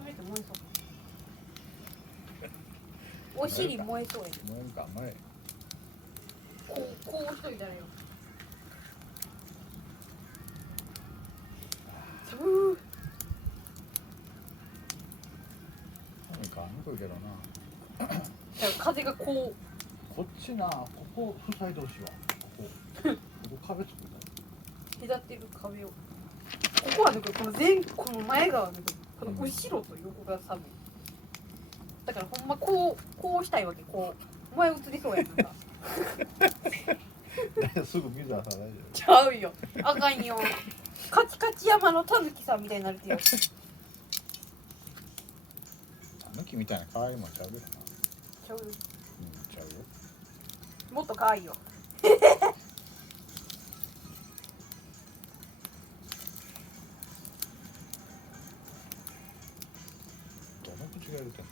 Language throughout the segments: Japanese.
食べて燃えそう。お尻燃えそうや。燃えるか燃え。こうしといたらよ。かんくけどな。風がこっちな、ここ塞いでほしいわ。ここ壁作るう隔てる壁を。ここは抜く。この前側抜く。この後ろと横が寒い。だからほんまこうしたいわけ。こう前映りそうやんか。すぐ水はさないで。ちゃうよ。あかんよ。カチカチ山のたぬきさんみたいになるってよ。たぬきみたいな可愛いもんちゃうでな。ちゃうよ。ちゃうよ。もっと可愛いよ。どの口が入れてんの。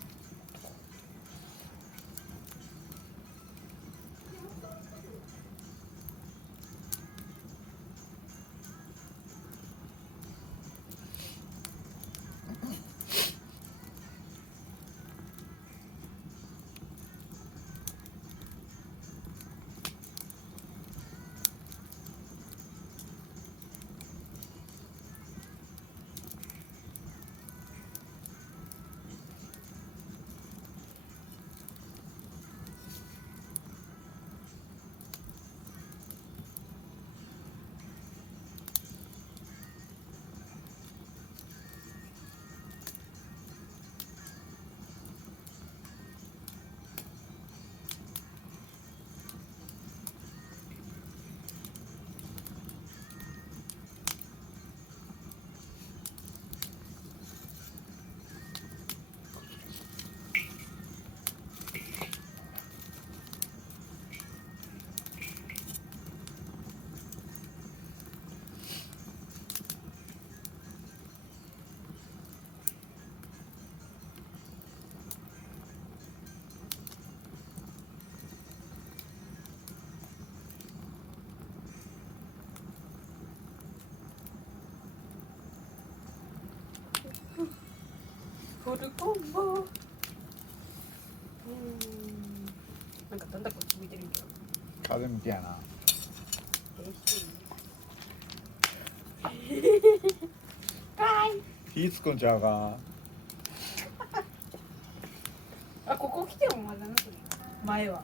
フルコンボ。なんかだんだんこっち向いてるけど。風向きやな。火つくんちゃうか。あ、ここ来てもまだなくね。前は。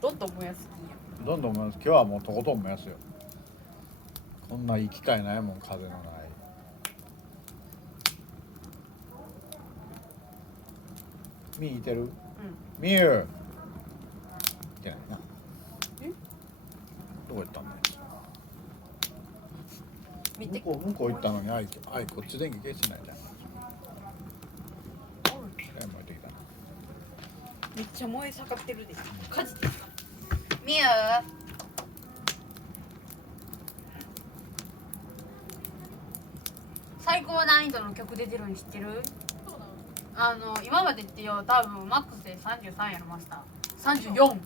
どんどん燃やす気や。どんどん燃やす。今日はもうとことん燃やすよ。こんないい機会ないもん、風のない。みーいてる？みゆ。いてないな。どこ行ったんだよ。見て。向こう行ったのにこっち電気消してないじゃん。燃えてきたな。めっちゃ燃え盛ってるで。火事ですか。みゆ。最高難易度の曲出てるの知ってる？今までってよ、多分マックスで33やろマスター。34。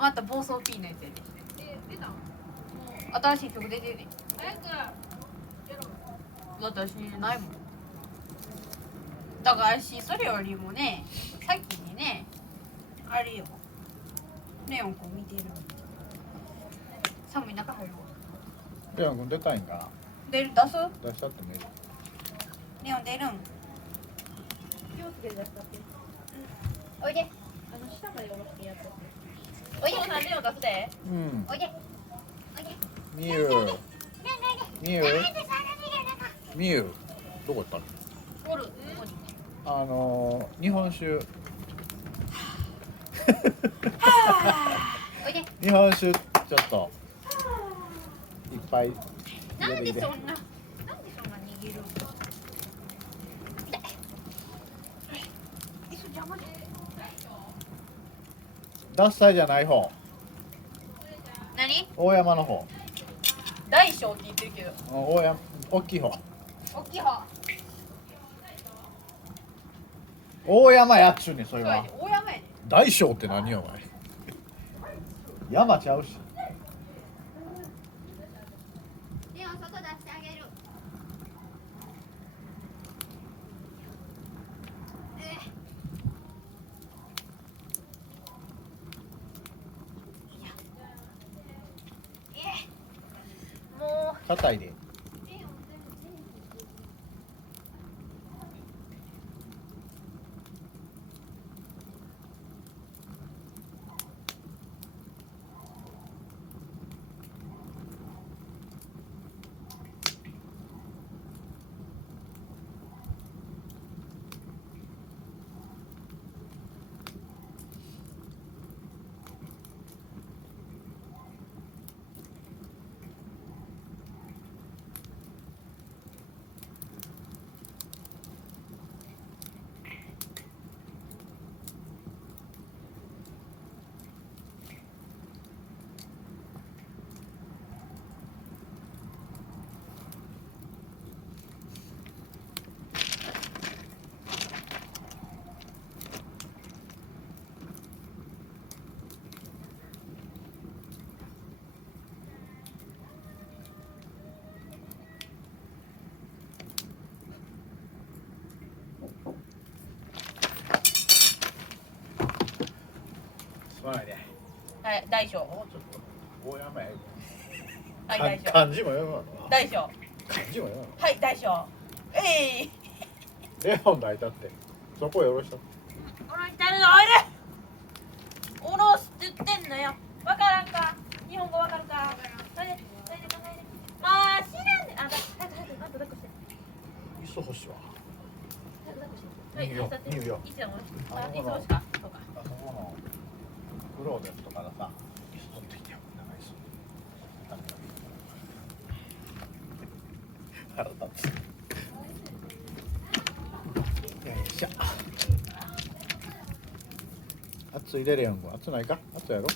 また暴走 P のやつやで。出た？新しい曲出てるで。早くやろ。だって私ないもん。だから私それよりもね、さっきにね、あれよ。レオン君見てる。寒い中入るわ。レオン君出たいんかな。出す？出しちゃってもいい。レオン出るん。気をつけて出したって。おいで。下まで下ろしてやって。おいで。レオン出すで。おいで。おいで。みゆ。みゆ。みゆ。どこ行ったの？おる。日本酒。おいで。日本酒ちょっといっぱい。なんでそんな逃げる。邪魔で。獺祭じゃない方。何？大山の方。大小って言ってるけど。大山、大きい方。大きい方。大山やっちゅうねんそれは。大山やね。大小って何よお前。山ちゃうし。リオン外出してあげる。もう。硬いで。すまないね。はい、大小。もうちょっと大山や。はい、大小。漢字も読むわ。大小。漢字も読むわ。はい、大小。えい。レオン抱いたって。そこよろした。おろしてるのおいで。おろすって言ってんのよ。わからんか。日本語わかるか。それで考えて。まあ、知らんで。あ、早くなんと抱っこして。磯欲しいわ。はい、見るよ見るよいつでも。ああ、いつもしか。そうか。あそこのクローゼットからさ、磯取ってきてよ。長い磯。腹立つ。よいしょ。熱いでレオン君。熱ないか？熱いやろ？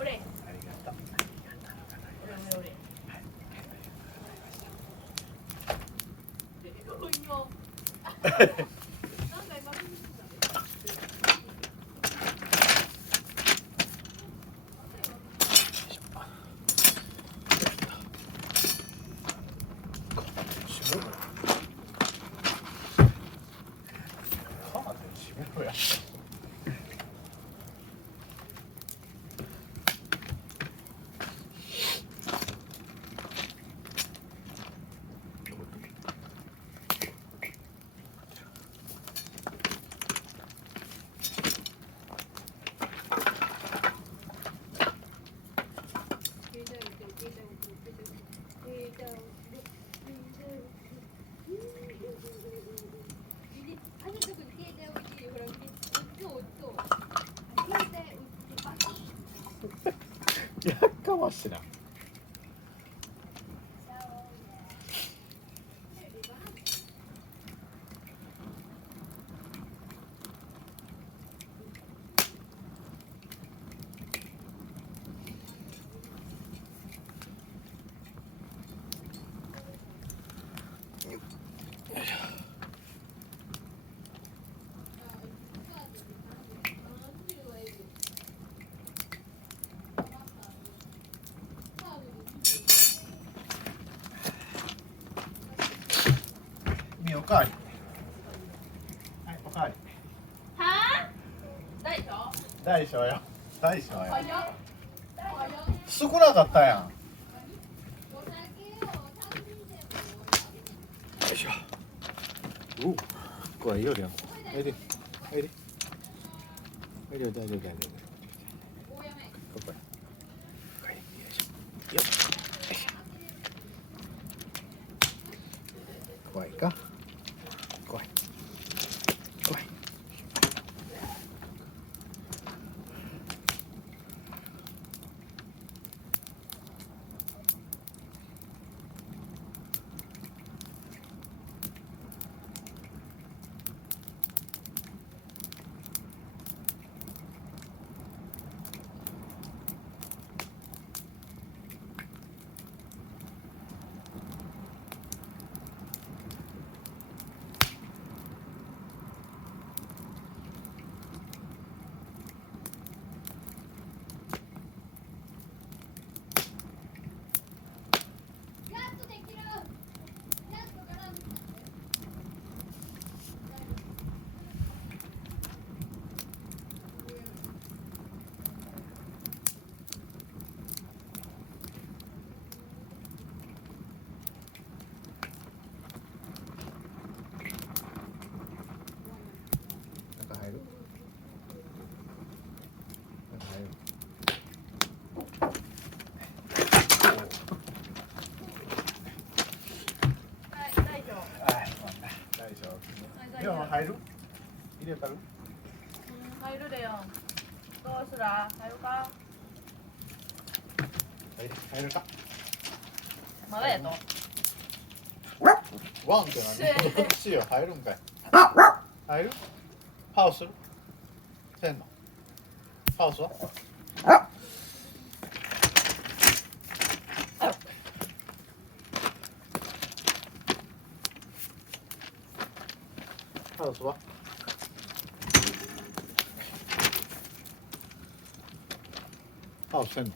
俺。ありがとう。俺。閉めろよ。カーテン閉めろや。やっかましいな。かわり。はい、おかわり。は大将大将よ。大将よ。早っ少なかったやん。よいしょ。おう、これいいよりやん。おいで。おいで。おいで、大丈夫、大丈夫。ここや。おいで、よいしょ。よっ。よいしょ。怖いか。怖い。怖い。中入る？中入る？はい大将あい、大将。今入る？入れたる？入るでよどうすら入るか入るか？まだやとワンって何？どっちよ、入るんかい。入る？パウスする？せんの？パウスは？パウスは？パウスせんの？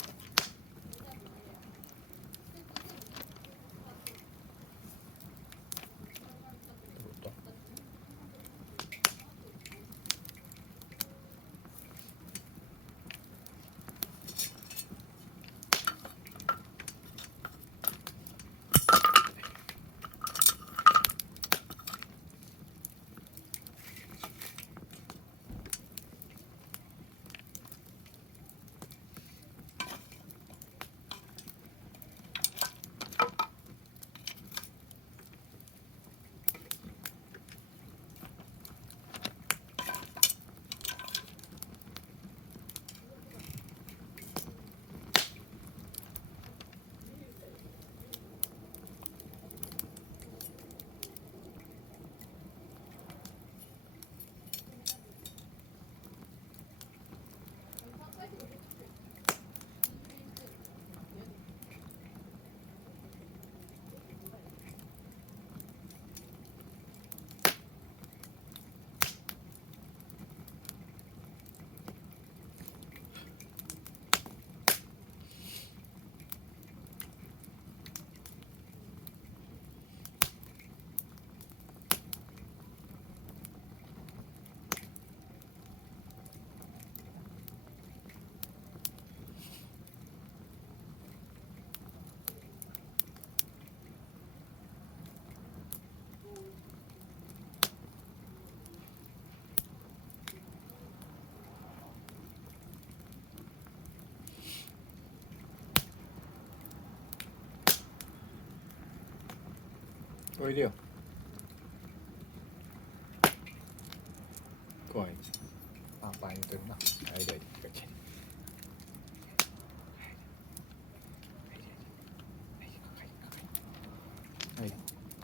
おいでよ。怖い。パンパン言うてるな。おいでおいで。はい。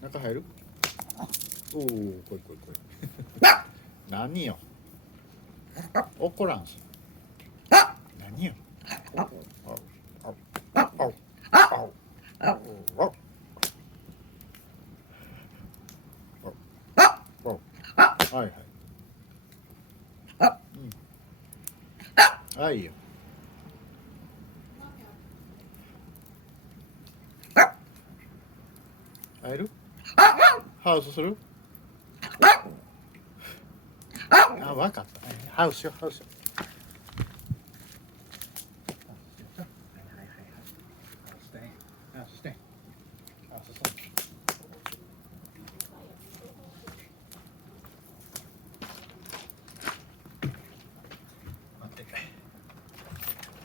中入る？おお、来い来い来い。何よ。怒らんし。何よ。はいはい。うん。はいよ。入る？ハウスする？あ、わかった。ハウスよ、ハウスよ。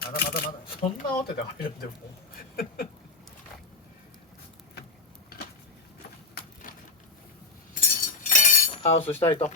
まだそんなお手で入るんでもハウスしたいと。